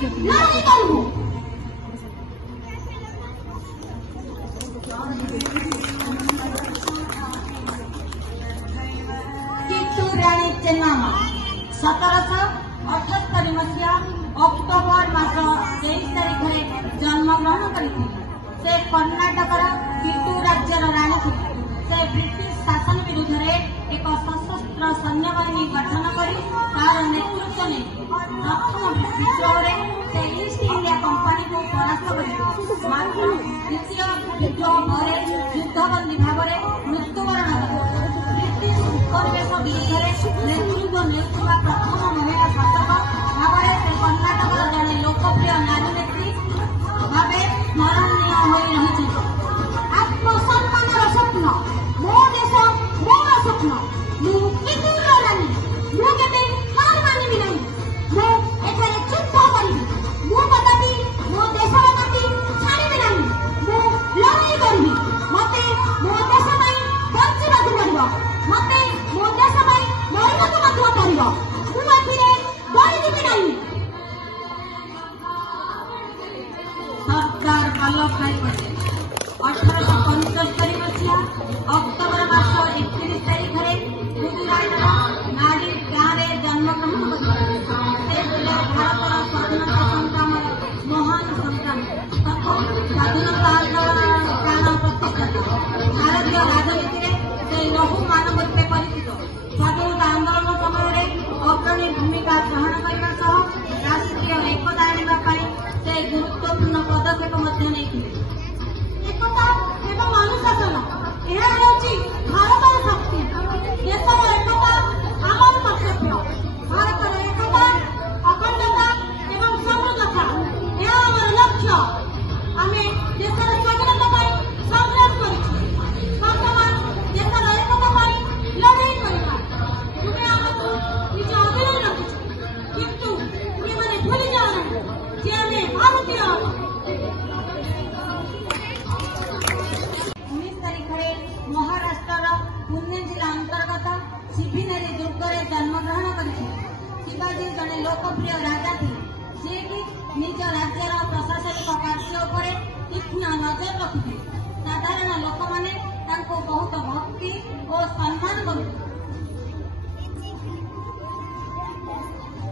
लड़ाई करूँ। किट्टू राणी चेन्नामा 1778 मसीहा अक्टोबर मास 23 तारीख में जन्मग्रहण करथिले। से कर्णाटकर किट्टू राज्यर राणी थे। से ब्रिटिश शासन विरुद्ध एक सशस्त्र सैन्य बाहिनी गठन कर तार नेतृत्व नहीं प्रथम विद्रोह से ईस्ट इंडिया कंपनी को परास्त कर मात्र द्वितीय विद्रोह पर युद्धबंदी भाव में मृत्युवरण कले। ब्रिटिश उपनिवेश विरुद्ध नेतृत्व नेउଥିବା प्रथम महिला शासक भाव से कर्णाटकर जड़े लोकप्रिय नारी नेत्री भाव स्मरणीय हो रही। आत्मसम्मान स्वप्न मो देश मोर स्वप्न किट्टू राणी मु केते हार मानिबि नहीं। मु एठारे युद्ध करिबि। मु कदापि मो देशर माटी छाड़िबि नहीं। मु लड़ाई करिबि। मते मो देश पई बंचिबाकु पड़िबो। मते मो देश पई मरिबाकु मध्य पड़िबो। मु एथिरे डरिबि नहीं। सरदार वल्लभ भाई पटेल 1875 मसीहा अक्टोबर मास 31 तारीख में गुजरात नाड़ी गाँव में जन्मग्रहण करते। भारत स्वाधीनता संग्राम महान संग्राम तथा स्वाधीनता प्राण प्रतिष्ठा भारतीय राजनीति में लघु मानवत्व परिचित। स्वाधीनता आंदोलन समय अग्रणी भूमिका ग्रहण करने राष्ट्रीय एकता आने गुरुत्वपूर्ण पदक्षेप एकता एवं अनुशासन यह भारत शक्ति। देशर एकता आम कर्तव्य। भारत एकता अखंडता एवं समृद्धता यह आम लक्ष्य। आम देशर स्वाधीनता संग्राम करमान देशर एकता लड़ाई करवा तुम्हें आमको निज अधीन रखी। किंतु मैंने भूली जाना जे आम भारतीय। 19 तारीख में महाराष्ट्र पुणे जिला अंतर्गत शिबिनेरी दुर्ग जन्मग्रहण करते। शिवाजी जड़े लोकप्रिय राजा थे जे कि निज राज्यर प्रशासनिक कार्य उपर तीक्ष्ण नजर रखिथे। साधारण लोक माने तांको बहुत भक्ति और सम्मान करते।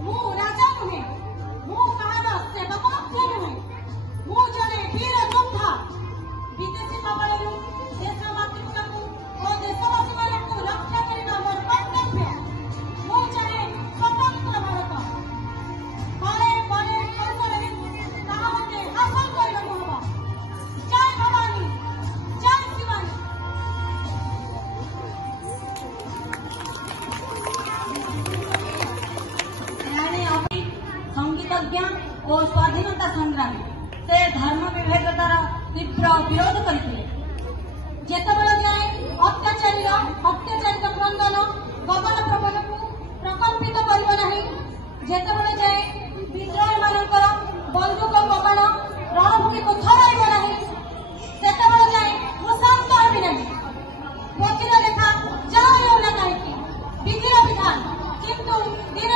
मु राजा नुहे मु कहार सेवक नुहे मु जड़े वीर योद्धा। विदेशी कबल देश मातृत्व और देशवासी मान रक्षा करना मोर कर्तव्य। मु चाहे स्वतंत्र भारत बड़े बड़े कौशल मते हासिल करना होगा। जय भवानी जय शिवानी। रानी अभी संगीतज्ञ और स्वाधीनता संग्रामी से धर्म विभेदतार तीव्र विरोध करते। जेतबेले जाए अत्याचारित क्रंदन गगन प्रबल को प्रकल्पित करिब नहीं। जेतबेले जाए विद्रोही मानकर बंदूक पवन रणभूमि को थराइब नहीं। सेतबेले जाए मु शांत हेबि नहीं। वकील लेखा जाओ ना कहीं विधिर विधान किंतु दिन